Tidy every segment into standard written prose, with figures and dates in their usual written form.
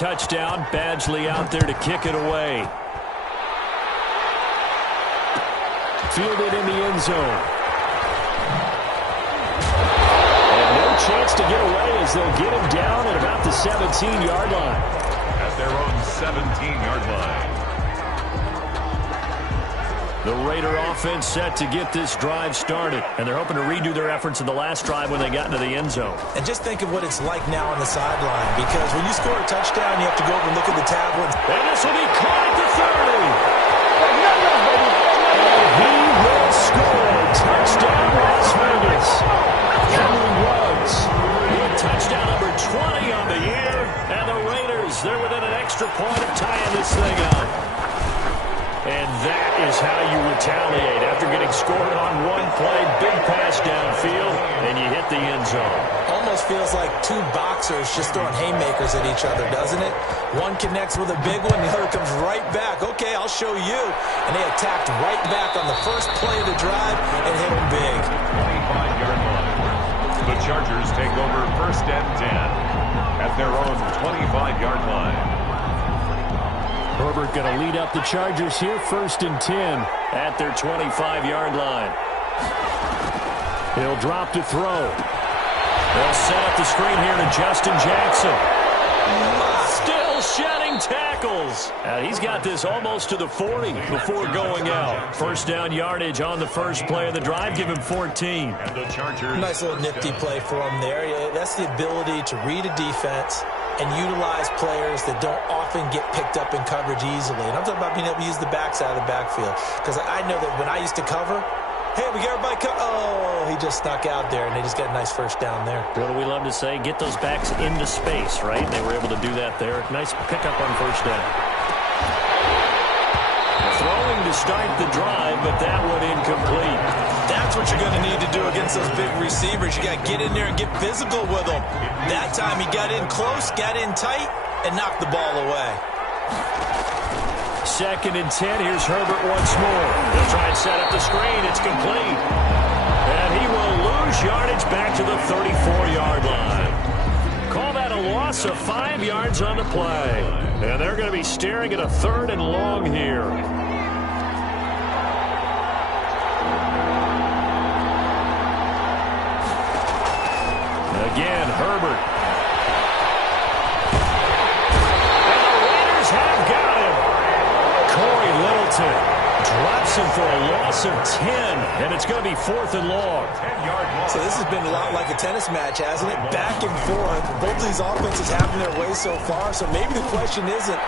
Touchdown, Badgley out there to kick it away. Fielded in the end zone. And no chance to get away as they'll get him down at about the 17-yard line. At their own 17-yard line. The Raider offense set to get this drive started, and they're hoping to redo their efforts in the last drive when they got into the end zone. And just think of what it's like now on the sideline, because when you score a touchdown, you have to go over and look at the tablets. And this will be caught at the 30. And he will score. Touchdown, Las Vegas. Henry Ruggs with touchdown number 20 on the year, and the Raiders, they're within an extra point of tying this thing up. And that is how you retaliate after getting scored on one play, big pass downfield, and you hit the end zone. Almost feels like two boxers just throwing haymakers at each other, doesn't it? One connects with a big one, the other comes right back. Okay, I'll show you. And they attacked right back on the first play of the drive and hit them big. 25-yard line. The Chargers take over first and 10 at their own 25-yard line. Herbert going to lead up the Chargers here, first and 10 at their 25-yard line. He'll drop to throw. They'll set up the screen here to Justin Jackson. Still shedding tackles. He's got this almost to the 40 before going out. First down yardage on the first play of the drive. Give him 14. And the Chargers. Nice little nifty play for him there. That's the ability to read a defense and utilize players that don't often get picked up in coverage easily. And I'm talking about being able to use the backside of the backfield. Because I know that when I used to cover, hey, we got everybody cover. Oh, he just snuck out there, and they just got a nice first down there. What do we love to say? Get those backs into space, right? They were able to do that there. Nice pickup on first down. Throwing to start the drive, but that one incomplete. That's what you're going to need to do against those big receivers. You got to get in there and get physical with them. That time he got in close, got in tight, and knocked the ball away. Second and 10. Here's Herbert once more. He'll try and set up the screen. It's complete. And he will lose yardage back to the 34-yard line. Call that a loss of 5 yards on the play. And they're going to be staring at a third and long here. Again, Herbert. And the Raiders have got him. Corey Littleton drops him for a loss of 10, and it's going to be fourth and long. So this has been a lot like a tennis match, hasn't it? Back and forth. Both of these offenses having their way so far, so maybe the question isn't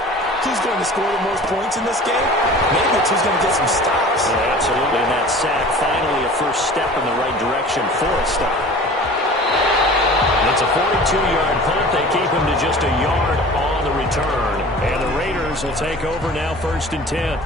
who's going to score the most points in this game. Maybe it's who's going to get some stops. Yeah, absolutely, and that sack finally a first step in the right direction for a stop. It's a 42-yard punt. They keep him to just a yard on the return. And the Raiders will take over now, first and 10.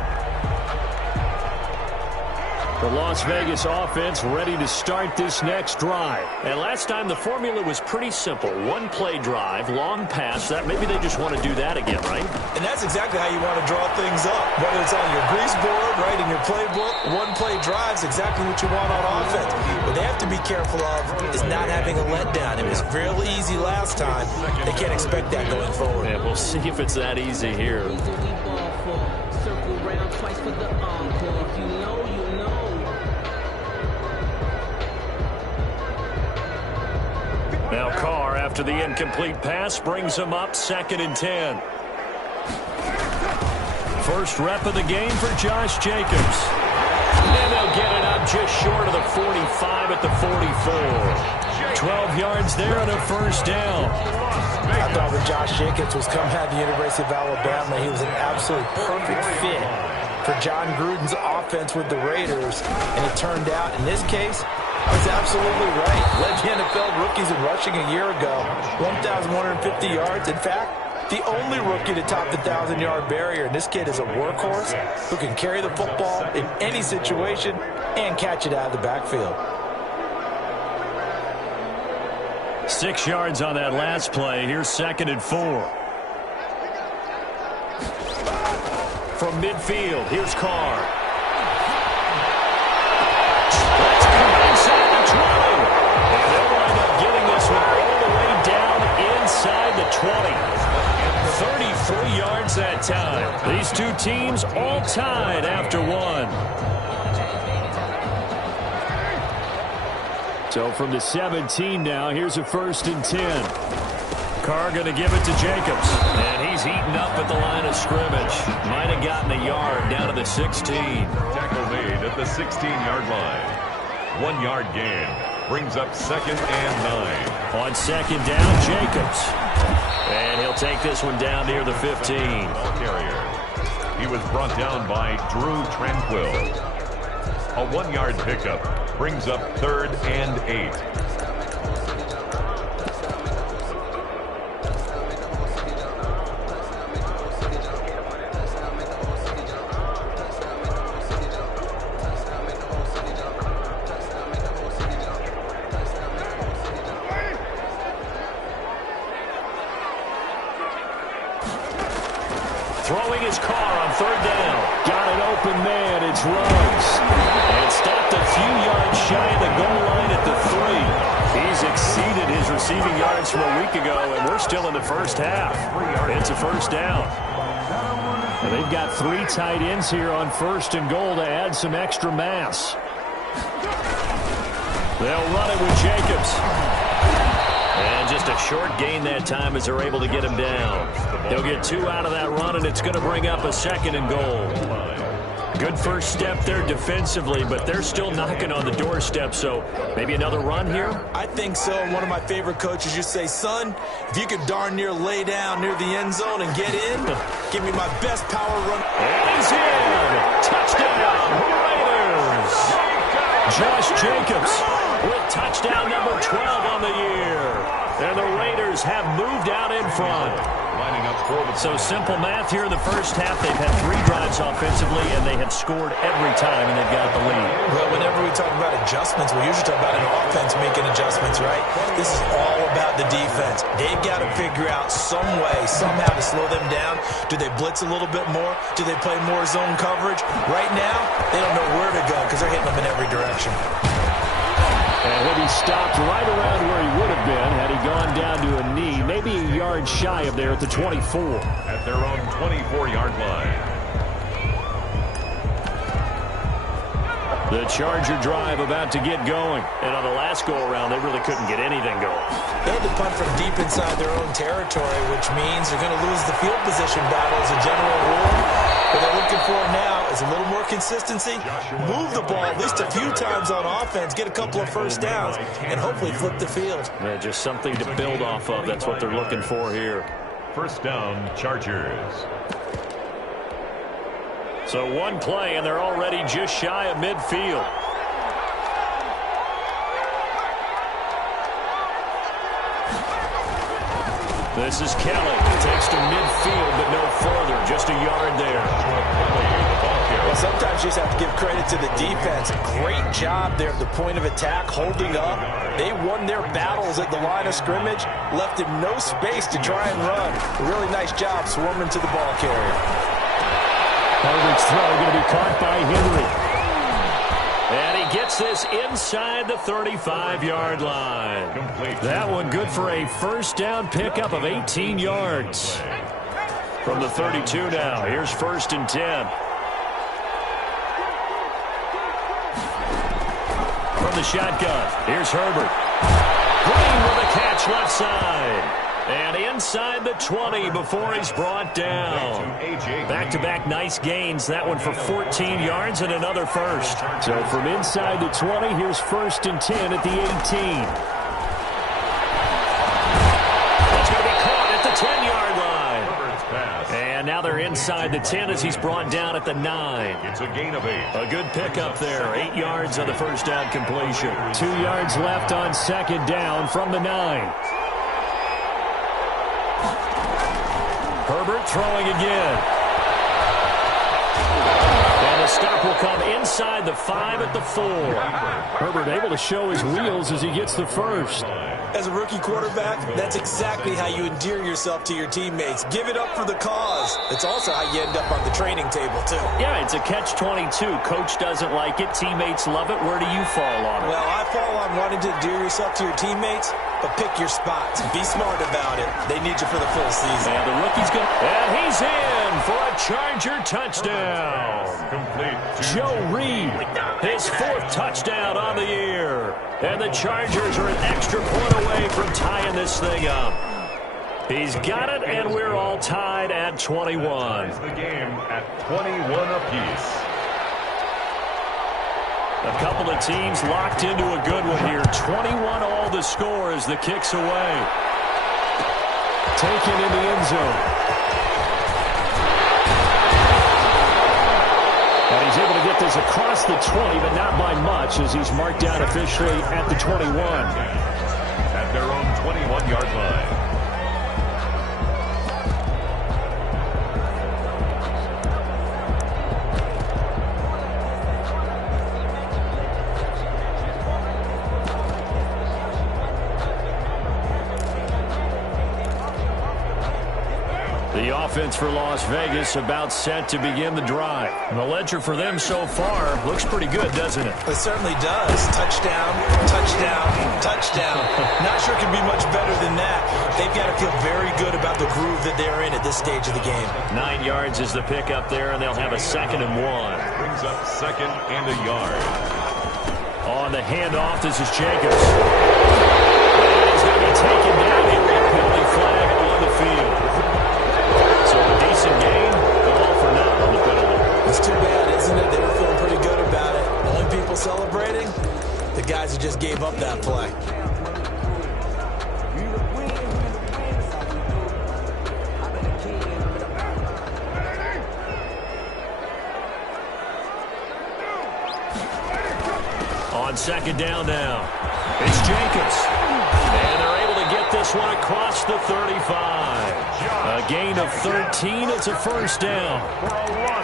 The Las Vegas offense ready to start this next drive. And last time the formula was pretty simple. One-play drive, long pass. That maybe they just want to do that again, right? And that's exactly how you want to draw things up. Whether it's on your grease board, right, in your playbook, one-play drive's exactly what you want on offense. What they have to be careful of is not having a letdown. It was real easy last time. They can't expect that going forward. Yeah, we'll see if it's that easy here. Now Carr, after the incomplete pass, brings him up second and 10. First rep of the game for Josh Jacobs. And they'll get it up just short of the 45 at the 44. 12 yards there and a first down. I thought when Josh Jacobs was coming out of the University of Alabama, he was an absolutely perfect fit for John Gruden's offense with the Raiders. And it turned out, in this case, I was absolutely right. Led the NFL rookies in rushing a year ago. 1,150 yards. In fact, the only rookie to top the 1,000-yard barrier. And this kid is a workhorse who can carry the football in any situation and catch it out of the backfield. 6 yards on that last play. Here's second and 4. From midfield, here's Carr. Let's come inside the 20. And they'll wind up getting this one all the way down inside the 20. 3 yards that time. These two teams all tied after one. So from the 17 now, here's a 1st and 10. Carr going to give it to Jacobs. And he's heating up at the line of scrimmage. Might have gotten a yard down to the 16. Tackle made at the 16-yard line. 1 yard gain. Brings up 2nd and 9. On 2nd down, Jacobs. And he'll take this one down near the 15. Ball carrier. He was brought down by Drew Tranquill. A 1 yard pickup. Brings up 3rd and 8. Throwing his car on 3rd down. Got an open man. It's Ruggs. And stopped a few yards shy of the goal line at the 3. He's exceeded his receiving yards from a week ago, and we're still in the first half. It's a 1st down. And they've got 3 tight ends here on 1st and goal to add some extra mass. They'll run it with Jacobs. And just a short gain that time as they're able to get him down. He'll get 2 out of that run, and it's going to bring up a 2nd and goal. Good first step there defensively, but they're still knocking on the doorstep, so maybe another run here? I think so. One of my favorite coaches used to say, son, if you could darn near lay down near the end zone and get in, give me my best power run. And he's in! Touchdown, Raiders! Josh Jacobs with touchdown number 12 on the year. And the Raiders have moved out in front. Lining up for the So simple math here in the first half. They've had 3 drives offensively, and they have scored every time, and they've got the lead. Well, whenever we talk about adjustments, we usually talk about an offense making adjustments, right? This is all about the defense. They've got to figure out some way, somehow to slow them down. Do they blitz a little bit more? Do they play more zone coverage? Right now, they don't know where to go because they're hitting them in every direction. And he'll be stopped right around where he would have been had he gone down to a knee, maybe a yard shy of there at the 24. at their own 24-yard line. The Charger drive about to get going. And on the last go-around, they really couldn't get anything going. They had to punt from deep inside their own territory, which means they're going to lose the field position battle as a general rule. What they're looking for now is a little more consistency, move the ball at least a few times on offense, get a couple of first downs, and hopefully flip the field. Yeah, just something to build off of. That's what they're looking for here. First down, Chargers. So one play, and they're already just shy of midfield. This is Kelly. Takes to midfield, but no further. Just a yard there. Well, sometimes you just have to give credit to the defense. Great job there at the point of attack, holding up. They won their battles at the line of scrimmage, left him no space to try and run. A really nice job swarming to the ball carrier. Herbert's throw going to be caught by Henry. And he gets this inside the 35-yard line. Complete. That one good for a first down pickup of 18 yards. From the 32 now, here's 1st and 10. From the shotgun, here's Herbert. Green with a catch left side. And inside the 20 before he's brought down. Back-to-back nice gains. That one for 14 yards and another first. So from inside the 20, here's 1st and 10 at the 18. That's going to be caught at the 10-yard line. And now they're inside the 10 as he's brought down at the 9. It's a gain of 8. A good pickup there. 8 yards on the first down completion. 2 yards left on 2nd down from the 9. Herbert throwing again. And the stop will come inside the 5 at the 4. Herbert able to show his wheels as he gets the first. As a rookie quarterback, that's exactly how you endear yourself to your teammates. Give it up for the cause. It's also how you end up on the training table, too. Yeah, it's a catch-22. Coach doesn't like it. Teammates love it. Where do you fall on it? Well, I fall on wanting to endear yourself to your teammates, but pick your spots. Be smart about it. They need you for the full season. And the rookie's going to... And he Charger touchdown. Complete. Joe Reed, his 4th touchdown on the year. And the Chargers are an extra point away from tying this thing up. He's got it, and we're all tied at 21. The game at 21 apiece. A couple of teams locked into a good one here. 21 all the score as the kick's away. Taken in the end zone. And he's able to get this across the 20, but not by much as he's marked down officially at the 21. At their own 21-yard line. The offense for Las Vegas about set to begin the drive. And the ledger for them so far looks pretty good, doesn't it? It certainly does. Touchdown, touchdown, touchdown. Not sure it can be much better than that. They've got to feel very good about the groove that they're in at this stage of the game. 9 yards is the pickup there, and they'll have a 2nd and 1. Brings up 2nd and a yard. On the handoff, this is Jacobs. And he's going to be taken down here with a penalty flag on the field. So a decent game, but all for now on the penalty. It's too bad, isn't it? They were feeling pretty good about it. Only people celebrating, the guys who just gave up that play. On 2nd down now, it's Jacobs. And they're able to get this one across the 35. A gain of 13. It's a 1st down.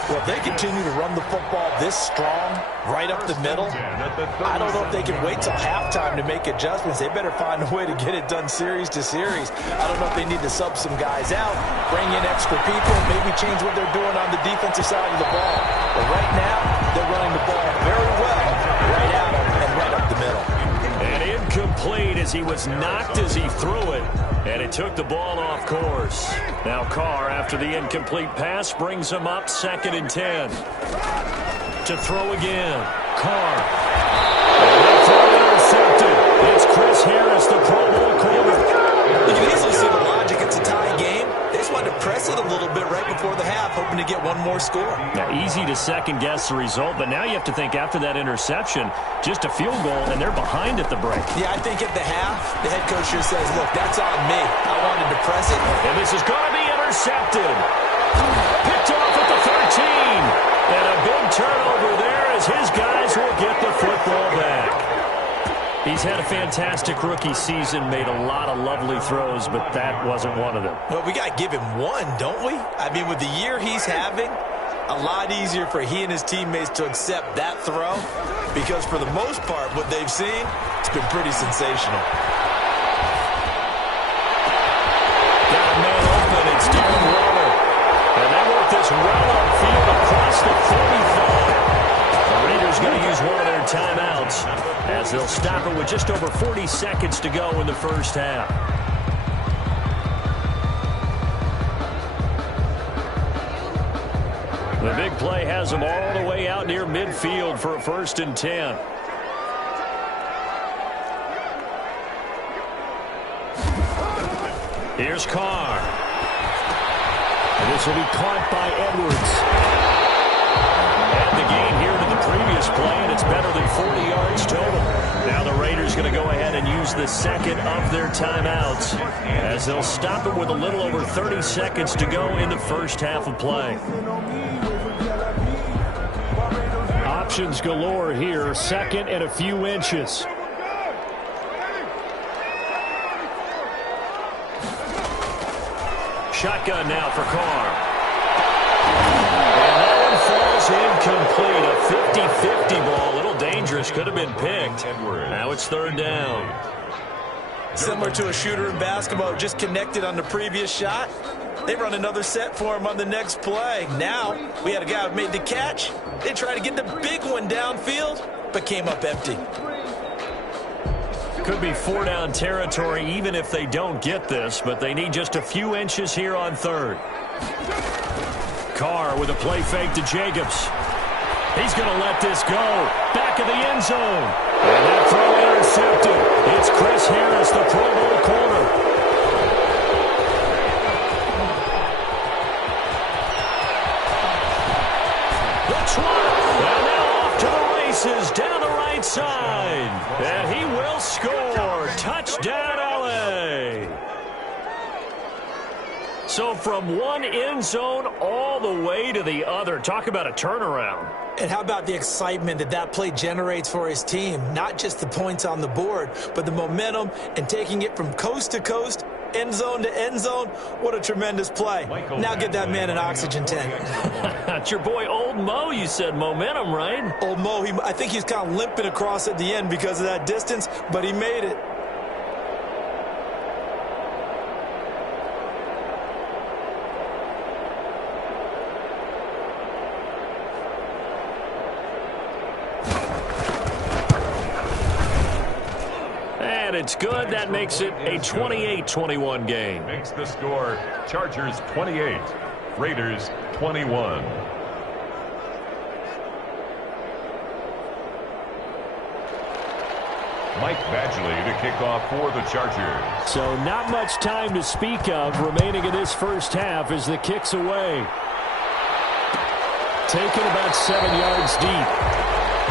Well, if they continue to run the football this strong, right up the middle, I don't know if they can wait till halftime to make adjustments. They better find a way to get it done series to series. I don't know if they need to sub some guys out, bring in extra people, maybe change what they're doing on the defensive side of the ball. But right now, they're running the ball very well, right out and right up the middle. And incomplete as he was knocked as he threw it. And it took the ball off course. Now Carr, after the incomplete pass, brings him up 2nd and 10. To throw again. Carr. And that throw intercepted. It's Chris Harris, the Pro Bowl corner. You can easily see the logic. It's a tie game. They just wanted to press it a little bit right before the half, hoping to get one more score. Now, easy to second-guess the result, but now you have to think after that interception, just a field goal, and they're behind at the break. Yeah, I think at the half, the head coach just says, look, that's on me. I wanted to press it. And this is going to be intercepted. Picked off at the 13. And a big turnover there as his guys will get the football back. He's had a fantastic rookie season, made a lot of lovely throws, but that wasn't one of them. Well, we got to give him one, don't we? I mean, with the year he's having, a lot easier for he and his teammates to accept that throw because for the most part, what they've seen, it's been pretty sensational. Got a man open. It's Darren Waller. And they work this well upfield across the 45. The Raiders going to use one of their timeouts as they'll stop it with just over 40 seconds to go in the first half. The big play has them all the way out near midfield for a 1st and 10. Here's Carr. And this will be caught by Edwards. And the gain here to the previous play, and it's better than 40 yards total. Now the Raiders going to go ahead and use the 2nd of their timeouts as they'll stop it with a little over 30 seconds to go in the first half of play. Options galore here, 2nd and a few inches. Shotgun now for Carr. And that one falls incomplete. A 50-50 ball. A little dangerous. Could have been picked. Now it's 3rd down. Similar to a shooter in basketball, just connected on the previous shot. They run another set for him on the next play. Now, we had a guy who made the catch. They tried to get the big one downfield, but came up empty. Could be 4-down territory even if they don't get this, but they need just a few inches here on 3rd. Carr with a play fake to Jacobs. He's going to let this go. Back of the end zone. And that throw intercepted. It's Chris Harris, the Pro Bowl corner. The twat. And now off to the races down the right side. And he will score. Touchdown, LA. So from one end zone all the way to the other. Talk about a turnaround. And how about the excitement that that play generates for his team? Not just the points on the board, but the momentum and taking it from coast to coast, end zone to end zone. What a tremendous play. Now get that man an oxygen tank. That's your boy Old Mo. You said momentum, right? Old Mo, I think he's kind of limping across at the end because of that distance, but he made it. It's good. That makes it a 28-21 game. Makes the score Chargers 28, Raiders 21. Mike Badgley to kick off for the Chargers. So not much time to speak of remaining in this first half as the kick's away. Taken about 7 yards deep.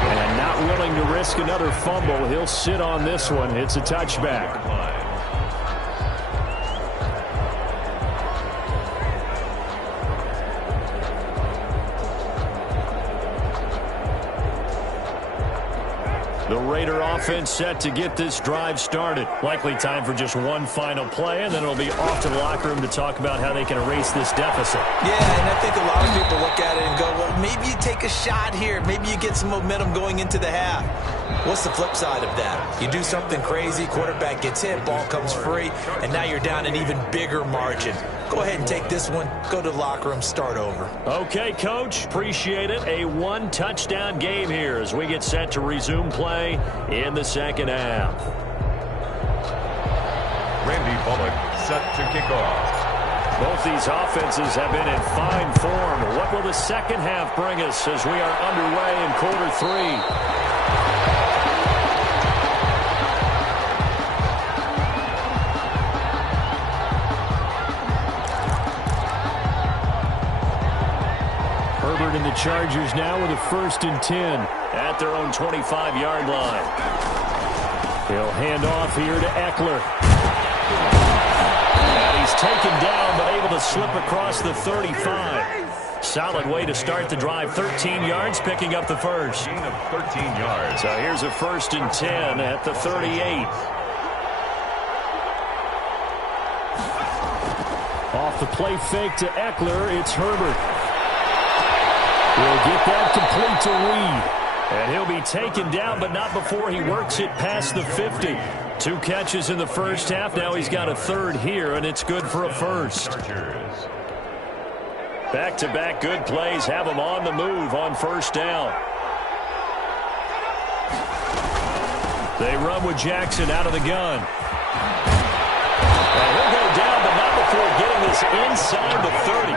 And not willing to risk another fumble. He'll sit on this one. It's a touchback. The Raider offense set to get this drive started. Likely time for just one final play, and then it'll be off to the locker room to talk about how they can erase this deficit. Yeah, and I think a lot of people look at it and go, well, maybe you take a shot here. Maybe you get some momentum going into the half. What's the flip side of that? You do something crazy, quarterback gets hit, ball comes free, and now you're down an even bigger margin. Go ahead and take this one, go to the locker room, start over. Okay, Coach, appreciate it. A one-touchdown game here as we get set to resume play in the second half. Randy Bullock set to kick off. Both these offenses have been in fine form. What will the second half bring us as we are underway in quarter three? And the Chargers now with a 1st and 10 at their own 25-yard line. He'll hand off here to Eckler. And he's taken down but able to slip across the 35. Solid way to start the drive. 13 yards, picking up the first. Gain of 13 yards. So here's a 1st and 10 at the 38. Off the play fake to Eckler, it's Herbert. He'll get that complete to Reed. And he'll be taken down, but not before he works it past the 50. 2 catches in the first half. Now he's got a 3rd here, and it's good for a first. Back-to-back good plays have him on the move on 1st down. They run with Jackson out of the gun. And he'll go down, but not before getting this inside the 30.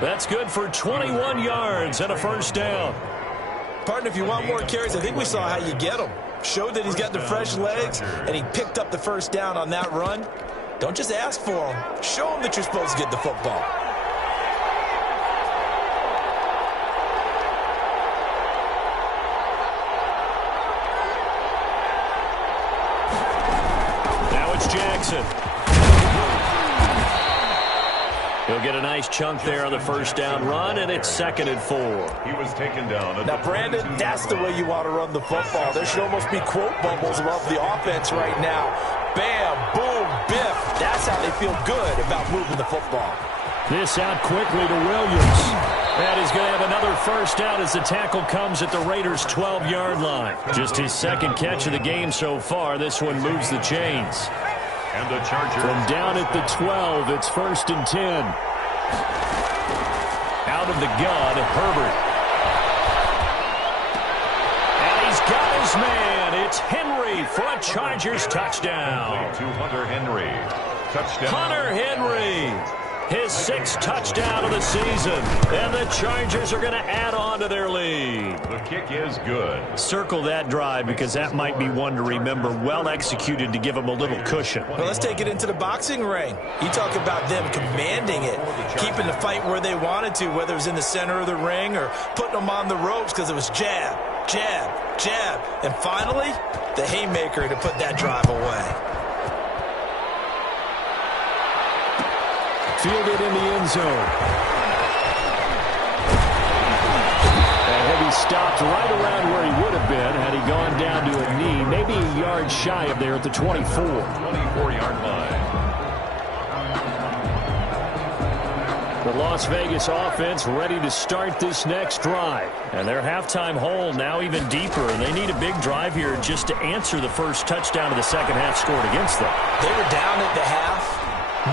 That's good for 21 yards and a 1st down. Partner, if you want more carries, I think we saw how you get him. Showed that he's got the fresh legs, and he picked up the 1st down on that run. Don't just ask for him. Show him that you're supposed to get the football. Now it's Jackson. He'll get a nice chunk there on the 1st down run, and it's 2nd and 4. He was taken down. Now, Brandon, that's the way you want to run the football. There should almost be quote bubbles above the offense right now. Bam, boom, biff. That's how they feel good about moving the football. This out quickly to Williams. And he's going to have another 1st down as the tackle comes at the Raiders' 12-yard line. Just his 2nd catch of the game so far. This one moves the chains. And the Chargers from down at the 12, it's 1st and 10. Out of the gun, Herbert. And he's got his man. It's Henry for a Chargers touchdown. To Hunter Henry. Touchdown. Hunter Henry. his 6th touchdown of the season. And the Chargers are going to add on to their lead. The kick is good. Circle that drive because that might be one to remember. Well executed to give them a little cushion. Well, let's take it into the boxing ring. You talk about them commanding it, keeping the fight where they wanted to, whether it was in the center of the ring or putting them on the ropes because it was jab, jab, jab. And finally, the haymaker to put that drive away. Fielded in the end zone. And he stopped right around where he would have been had he gone down to a knee, maybe a yard shy of there at the 24. 24-yard line. The Las Vegas offense ready to start this next drive. And their halftime hole now even deeper. And they need a big drive here just to answer the first touchdown of the second half scored against them. They were down at the half.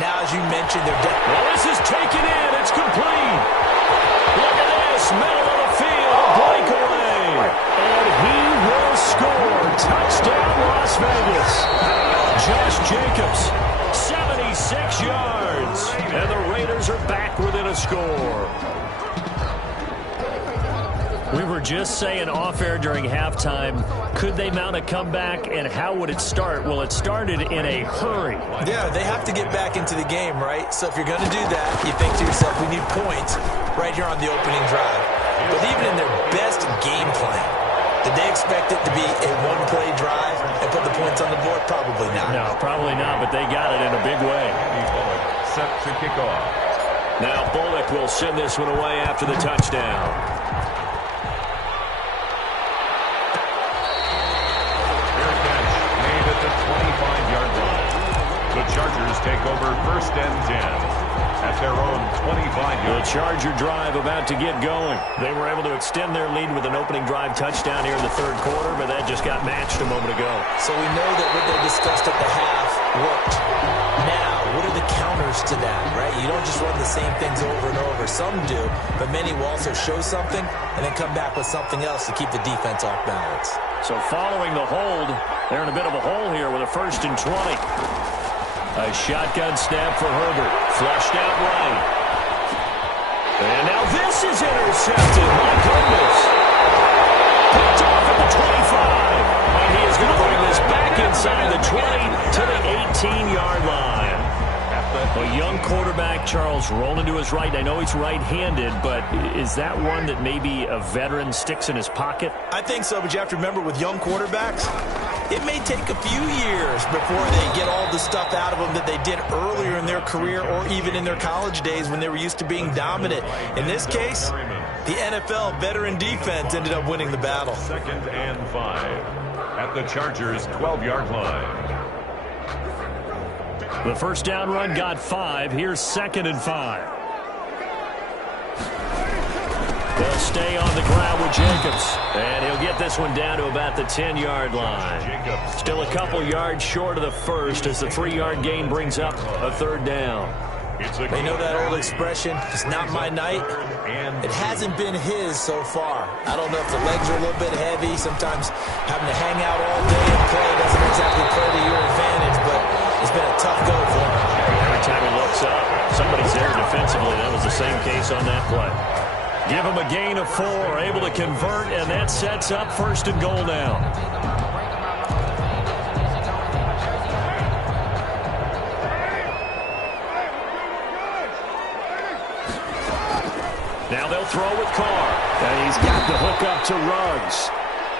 Now, as you mentioned, they're down. Well, this is taken in. It's complete. Look at this. Middle of the field. A breakaway. And he will score. Touchdown, Las Vegas. Josh Jacobs, 76 yards. And the Raiders are back within a score. We were just saying off-air during halftime, could they mount a comeback, and how would it start? Well, it started in a hurry. Yeah, they have to get back into the game, right? So if you're going to do that, you think to yourself, we need points right here on the opening drive. But even in their best game plan, did they expect it to be a one-play drive and put the points on the board? Probably not. No, probably not, but they got it in a big way. Bullock set to kick off. Now Bullock will send this one away after the touchdown. The Chargers take over 1st and 10 at their own 25-yard. The Charger drive about to get going. They were able to extend their lead with an opening drive touchdown here in the 3rd quarter, but that just got matched a moment ago. So we know that what they discussed at the half worked. Now, what are the counters to that, right? You don't just run the same things over and over. Some do, but many will also show something and then come back with something else to keep the defense off balance. So following the hold, they're in a bit of a hole here with a 1st and 20. A shotgun snap for Herbert. Flushed out right. And now this is intercepted. My goodness. Picked off at the 25. And he is going to bring this back inside the 20 to the 18-yard line. A young quarterback, Charles, rolling to his right. I know he's right-handed, but is that one that maybe a veteran sticks in his pocket? I think so, but you have to remember with young quarterbacks, it may take a few years before they get all the stuff out of them that they did earlier in their career or even in their college days when they were used to being dominant. In this case, the NFL veteran defense ended up winning the battle. 2nd and 5 at the Chargers' 12-yard line. The first down run got 5. Here's 2nd and 5. They'll stay on the ground with Jacobs. And he'll get this one down to about the 10-yard line. Still a couple yards short of the first as the 3-yard gain brings up a 3rd down. They know that old expression, it's not my night. It hasn't been his so far. I don't know if the legs are a little bit heavy. Sometimes having to hang out all day and play doesn't exactly play to your advantage, but it's been a tough go for him. Every time he looks up, somebody's there defensively. That was the same case on that play. Give him a gain of 4, able to convert, and that sets up 1st and goal now. Now they'll throw with Carr. And he's got the hook up to Ruggs.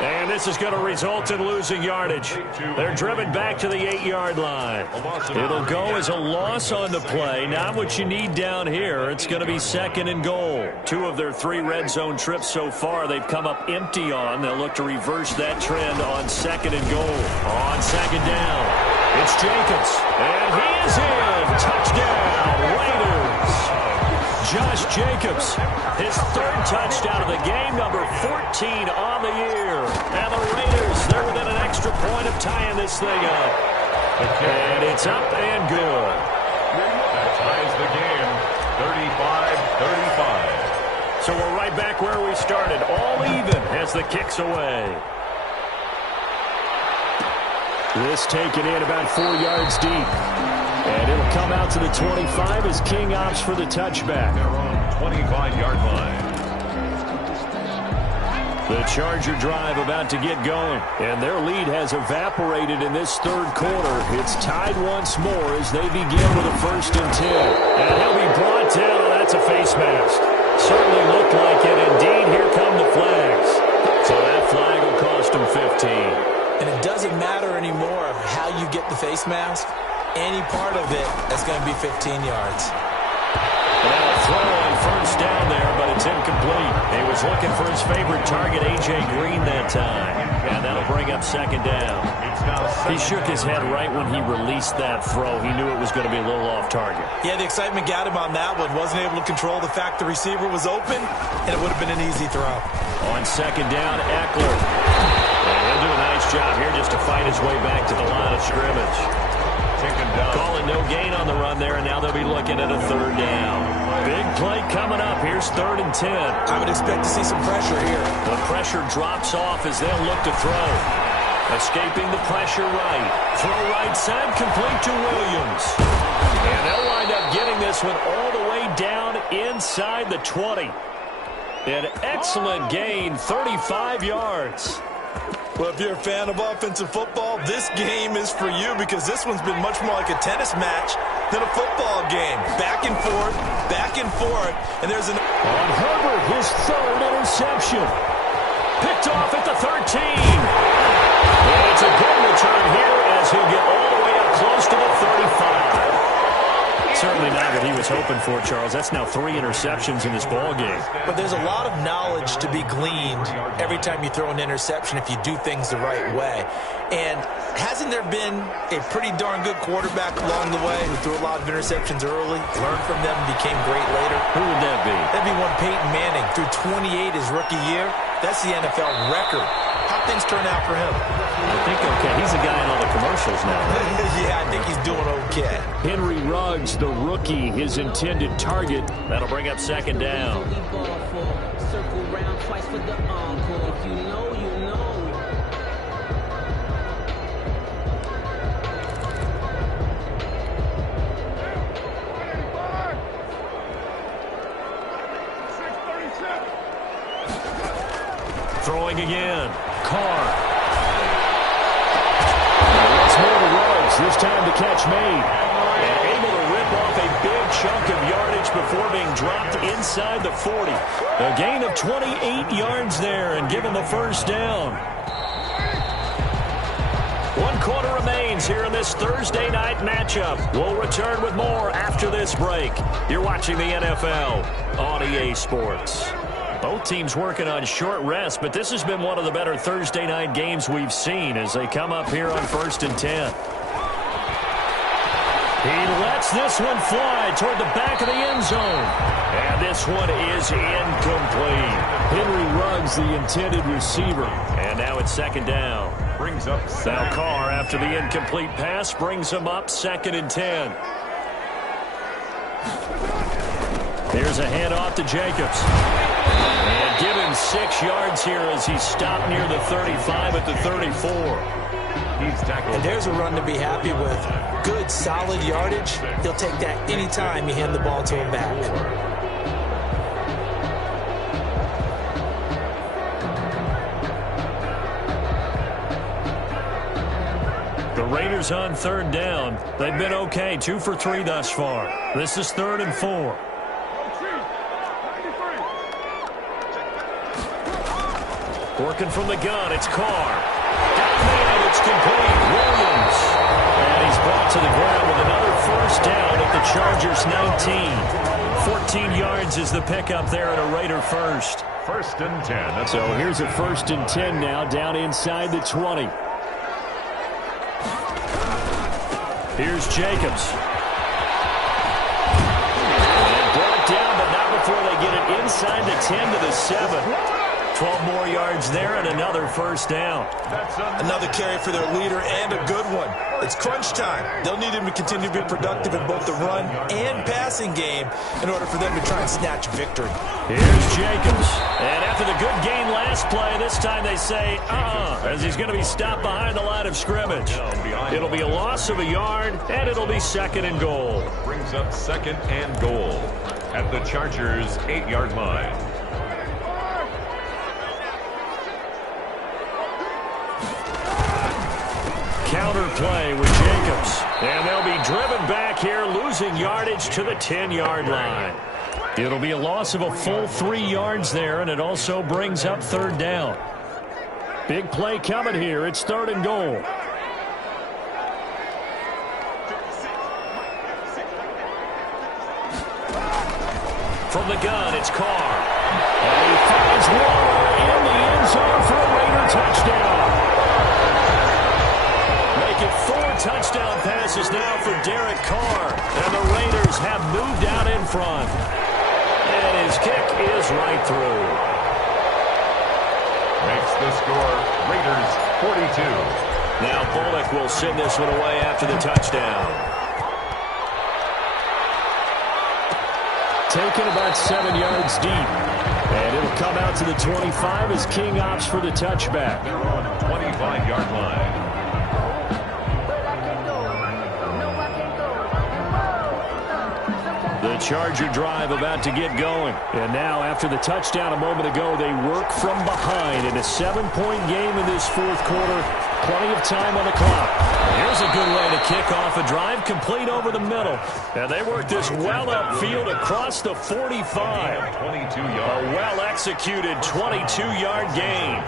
And this is going to result in losing yardage. They're driven back to the 8-yard line. It'll go as a loss on the play. Not what you need down here. It's going to be 2nd and goal. 2 of their 3 red zone trips so far they've come up empty on. They'll look to reverse that trend on 2nd and goal. On 2nd down, it's Jacobs. And he is in. Touchdown, Raiders. Josh Jacobs, his 3rd touchdown of the game, number 14 on the year. And the Raiders, they're within an extra point of tying this thing up. And it's up and good. That ties the game, 35-35. So we're right back where we started, all even as the kick's away. This taken in about 4 yards deep. And it'll come out to the 25 as King opts for the touchback. Their own 25-yard line. The Charger drive about to get going, and their lead has evaporated in this third quarter. It's tied once more as they begin with a 1st and 10. And he'll be brought down, and that's a face mask. Certainly looked like it. Indeed, here come the flags. So that flag will cost him 15. And it doesn't matter anymore how you get the face mask. Any part of it is going to be 15 yards. Now a throw on 1st down there, but it's incomplete. He was looking for his favorite target, A.J. Green, that time. And that'll bring up 2nd down. He shook his head right when he released that throw. He knew it was going to be a little off target. Yeah, the excitement got him on that one. Wasn't able to control the fact the receiver was open, and it would have been an easy throw. On 2nd down, Eckler. And he'll do a nice job here just to fight his way back to the line of scrimmage. Calling no gain on the run there, and now they'll be looking at a 3rd down. Big play coming up. Here's 3rd and 10. I would expect to see some pressure here. The pressure drops off as they'll look to throw. Escaping the pressure right. Throw right side, complete to Williams. And they'll wind up getting this one all the way down inside the 20. An excellent gain, 35 yards. Well, if you're a fan of offensive football, this game is for you because this one's been much more like a tennis match than a football game. Back and forth, and there's an... On Herbert, his 3rd interception. Picked off at the 13. And it's a good return here as he'll get all the way up close to the 35. Certainly not what he was hoping for, Charles. That's now 3 interceptions in this ball game. But there's a lot of knowledge to be gleaned every time you throw an interception if you do things the right way. And hasn't there been a pretty darn good quarterback along the way who threw a lot of interceptions early, learned from them, and became great later? Who would that be? That'd be one Peyton Manning. Threw 28 his rookie year. That's the NFL record. How'd things turn out for him? I think okay. He's a guy in all the commercials now. Yeah, I think he's doing okay. Henry Ruggs, the rookie, his intended target. That'll bring up 2nd down. Circle round twice for the encore. If you know, you know. Throwing again. Carr. Once more to Ruggs. This time the catch made. And able to rip off a big chunk of yardage before being dropped inside the 40. A gain of 28 yards there and give him a 1st down. 1 quarter remains here in this Thursday night matchup. We'll return with more after this break. You're watching the NFL on EA Sports. Both teams working on short rest, but this has been one of the better Thursday night games we've seen as they come up here on 1st and 10. He lets this one fly toward the back of the end zone. And this one is incomplete. Henry Ruggs, the intended receiver. And now it's 2nd down. Brings up Now Carr, after the incomplete pass, brings him up 2nd and 10. Here's a handoff to Jacobs. And give him 6 yards here as he's stopped near the 35 at the 34. He's tackled. And there's a run to be happy with. Good, solid yardage. He'll take that anytime you hand the ball to him back. The Raiders on 3rd down. They've been okay, 2 for 3 thus far. This is 3rd and 4. Working from the gun, it's Carr. Down the end, it's complete. Williams. And he's brought to the ground with another 1st down at the Chargers 19. 14 yards is the pickup there at a Raider 1st. 1st and 10. So here's a 1st and 10 now down inside the 20. Here's Jacobs. And brought down, but not before they get it inside the 10 to the 7. 12 more yards there and another first down. Another carry for their leader and a good one. It's crunch time. They'll need him to continue to be productive in both the run and passing game in order for them to try and snatch victory. Here's Jacobs. And after the good gain last play, this time they say, as he's going to be stopped behind the line of scrimmage. It'll be a loss of a yard, and it'll be 2nd and goal. Brings up 2nd and goal at the Chargers' 8-yard line. Counter play with Jacobs. And they'll be driven back here, losing yardage to the 10-yard line. It'll be a loss of a full 3 yards there, and it also brings up 3rd down. Big play coming here. It's 3rd and goal. From the gun, it's Carr. And he finds Waller in the end zone for a Raider touchdown. Make it 4 touchdown passes now for Derek Carr. And the Raiders have moved out in front. And his kick is right through. Makes the score Raiders 42. Now Bullock will send this one away after the touchdown. Taken about 7 yards deep. And it'll come out to the 25 as King opts for the touchback. They're on the 25-yard line. The Charger drive about to get going. And now, after the touchdown a moment ago, they work from behind in a 7-point game in this 4th quarter. Plenty of time on the clock. Here's a good way to kick off a drive, complete over the middle. And they work this well upfield across the 45. 22 yards. A well-executed 22-yard gain.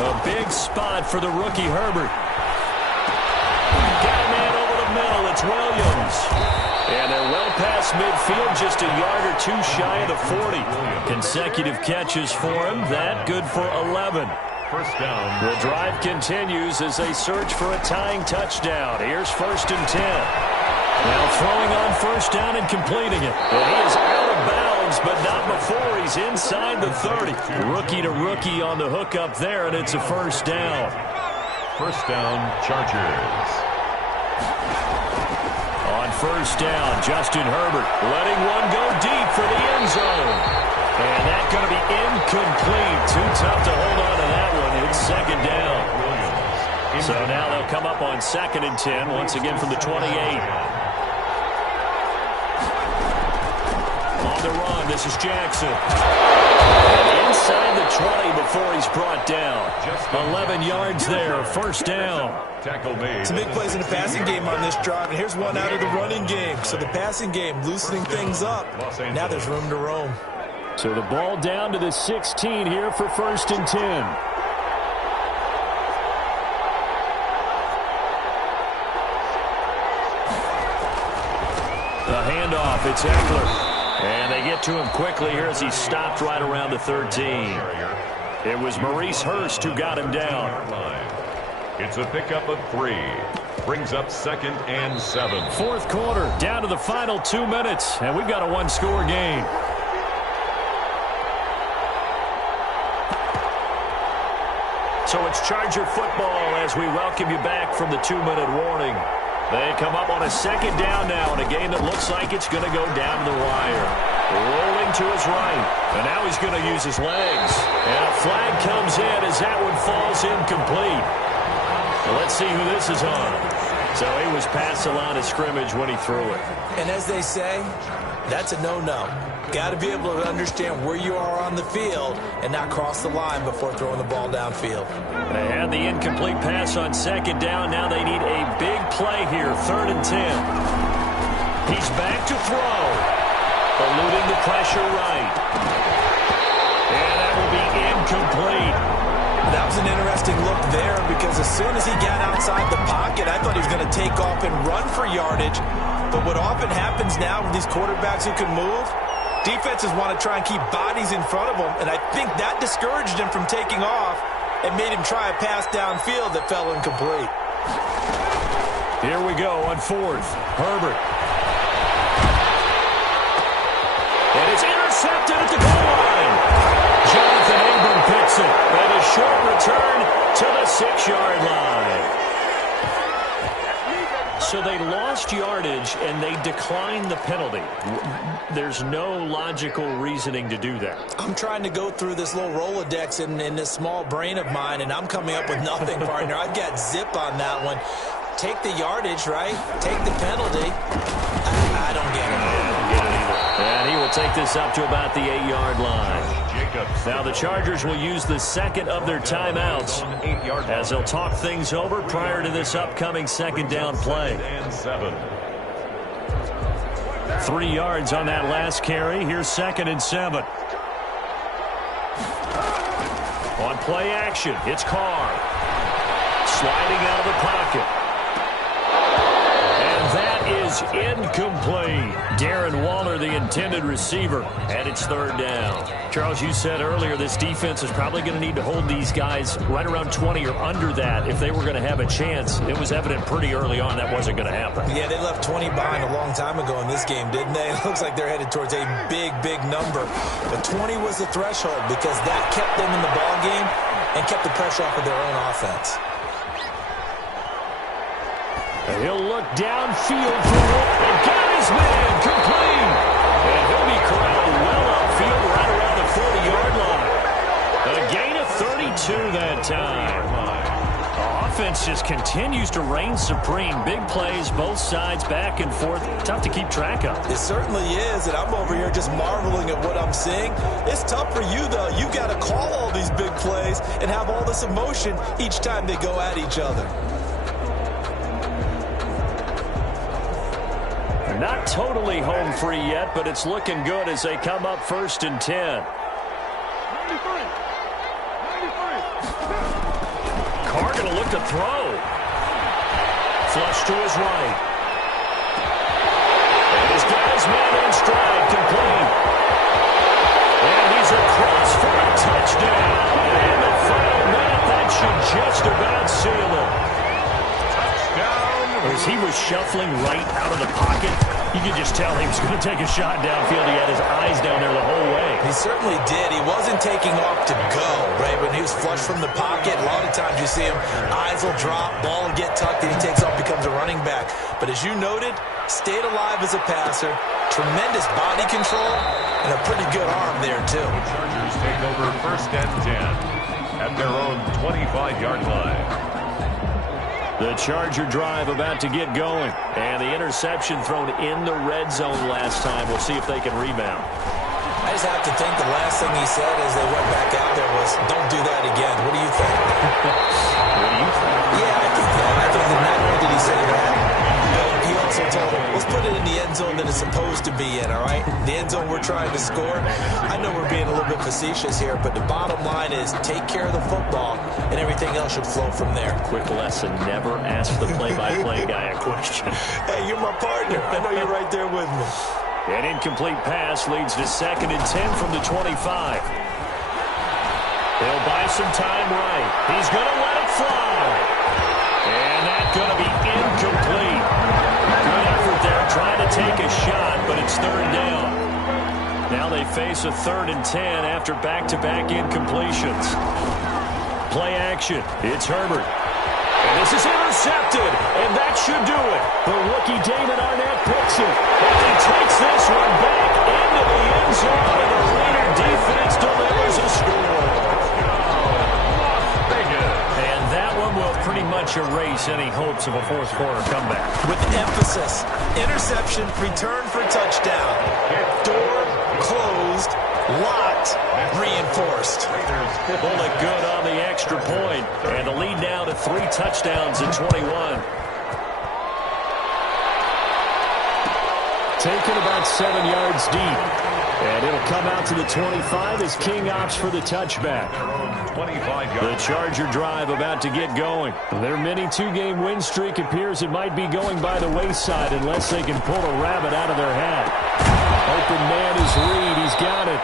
A big spot for the rookie Herbert. Got a man over the middle. It's Williams. And they're well past midfield, just a yard or 2 shy of the 40. Consecutive catches for him. That good for 11. First down. The drive continues as they search for a tying touchdown. Here's 1st and 10. Now throwing on 1st down and completing it. And he is out of bounds, but not before he's inside the 30. Rookie to rookie on the hook up there, and it's a 1st down. First down, Chargers. On 1st down, Justin Herbert letting one go deep for the end zone. And that's going to be incomplete. Too tough to hold on to that one. It's 2nd down. So now they'll come up on 2nd and 10, once again from the 28. On the run, this is Jackson. And inside the 20 before he's brought down. 11 yards there, 1st down. Tackle made. Some big plays in the passing game on this drive, and here's one out of the running game. So the passing game loosening things up. Now there's room to roam. So the ball down to the 16 here for 1st and 10. The handoff, it's Eckler. And they get to him quickly here as he stopped right around the 13. It was Maurice Hurst who got him down. It's a pickup of 3. Brings up 2nd and 7. 4th quarter, down to the final 2 minutes, and we've got a 1-score game. So it's Charger football as we welcome you back from the 2-minute warning. They come up on a 2nd down now in a game that looks like it's going to go down to the wire. Rolling to his right, and now he's going to use his legs. And a flag comes in as that one falls incomplete. Well, let's see who this is on. So he was past the line of scrimmage when he threw it. And as they say, that's a no-no. Got to be able to understand where you are on the field and not cross the line before throwing the ball downfield. They had the incomplete pass on 2nd down. Now they need a big play here, 3rd and 10. He's back to throw. Eluding the pressure right. And that will be incomplete. That was an interesting look there because as soon as he got outside the pocket, I thought he was going to take off and run for yardage. But what often happens now with these quarterbacks who can move, defenses want to try and keep bodies in front of them, and I think that discouraged him from taking off and made him try a pass downfield that fell incomplete. Here we go on 4th. Herbert. And it's intercepted at the return to the 6-yard line. So they lost yardage, and they declined the penalty. There's no logical reasoning to do that. I'm trying to go through this little Rolodex in this small brain of mine, and I'm coming up with nothing, partner. I've got zip on that one. Take the yardage, right? Take the penalty. I don't get it. I don't get it either. And he will take this up to about the 8-yard line. Now the Chargers will use the second of their timeouts as they'll talk things over prior to this upcoming second down play. 3 yards on that last carry. Here's 2nd and 7. On play action, it's Carr. Sliding out of the pocket. And that is incomplete. Darren Waller, the intended receiver, and it's 3rd down. Charles, you said earlier this defense is probably going to need to hold these guys right around 20 or under that if they were going to have a chance. It was evident pretty early on that wasn't going to happen. Yeah, they left 20 behind a long time ago in this game, didn't they? It looks like they're headed towards a big, big number. But 20 was the threshold because that kept them in the ball game and kept the pressure off of their own offense. And he'll look downfield for one and got his man complete. And he'll be corralled well upfield right around the 40-yard line. A gain of 32 that time. The offense just continues to reign supreme. Big plays, both sides, back and forth. Tough to keep track of. It certainly is, and I'm over here just marveling at what I'm seeing. It's tough for you, though. You've got to call all these big plays and have all this emotion each time they go at each other. Not totally home free yet, but it's looking good as they come up 1st and 10. Carr going to look to throw. Flush to his right. And he's got his man in stride, complete. And he's across for a touchdown. And the final minute, that should just about seal it. As he was shuffling right out of the pocket, you could just tell he was going to take a shot downfield. He had his eyes down there the whole way. He certainly did. He wasn't taking off to go, right? When he was flush from the pocket, a lot of times you see him, eyes will drop, ball will get tucked, and he takes off, becomes a running back. But as you noted, stayed alive as a passer, tremendous body control, and a pretty good arm there, too. The Chargers take over 1st and 10 at their own 25-yard line. The Charger drive about to get going. And the interception thrown in the red zone last time. We'll see if they can rebound. I just have to think the last thing he said as they went back out there was, don't do that again. What do you think? What do you think? Yeah, I think that. I think that not only did he say that, but he also told him, let's put it in the end zone that it's supposed to be in, all right? The end zone we're trying to score. I know we're being a little bit facetious here, but the bottom line is take care of the football, and everything else should flow from there. Quick lesson, never ask the play-by-play guy a question. Hey, you're my partner. I know you're right there with me. An incomplete pass leads to 2nd and 10 from the 25. He'll buy some time right. He's going to let it fly. And that's going to be incomplete. Good effort there trying to take a shot, but it's 3rd down. Now they face a 3rd and 10 after back-to-back incompletions. Play action. It's Herbert. And this is intercepted, and that should do it. The rookie David Arnett picks it, and he takes this one back into the end zone, and the Raider defense delivers a score. And that one will pretty much erase any hopes of a fourth-quarter comeback. With emphasis, interception, return for touchdown. Door closed, locked, reinforced. Bullet good on the extra point, and the lead now to 3 touchdowns in 21. Taken about 7 yards deep, and it'll come out to the 25 as King opts for the touchback. The Charger drive about to get going. Their mini 2-game win streak appears it might be going by the wayside unless they can pull a rabbit out of their hat. Open man is Reed. He's got it.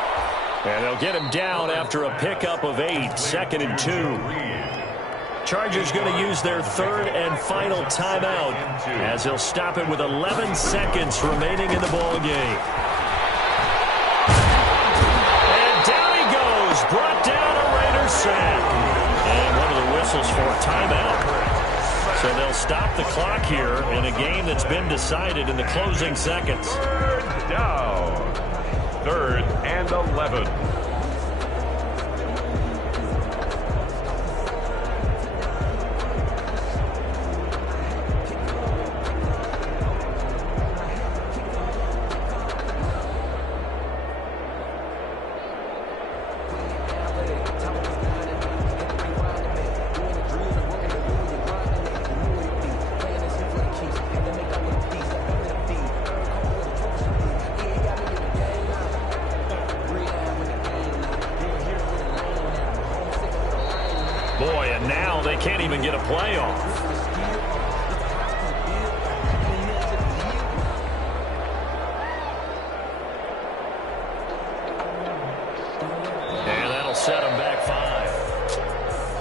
And they'll get him down after a pickup of 8, 2nd and 2. Chargers going to use their 3rd and final timeout as they'll stop it with 11 seconds remaining in the ball game. And down he goes, brought down a Raider sack. And whistles for a timeout. So they'll stop the clock here in a game that's been decided in the closing seconds. Third down. 3rd and 11. Boy, and now they can't even get a play off. And that'll set them back 5.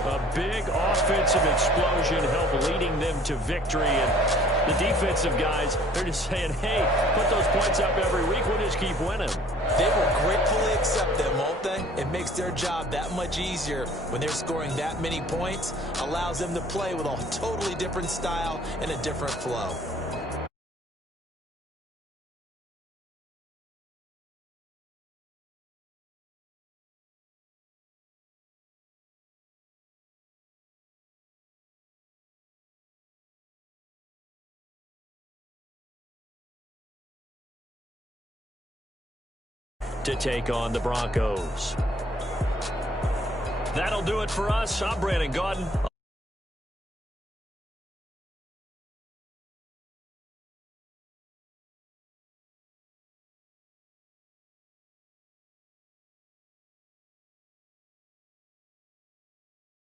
A big offensive explosion helped leading them to victory. And the defensive guys, they're just saying, hey, put those points up every week. We'll just keep winning. They will gratefully accept them, won't they? It makes their job that much easier when they're scoring that many points. Allows them to play with a totally different style and a different flow. To take on the Broncos. That'll do it for us. I'm Brandon Gaudin.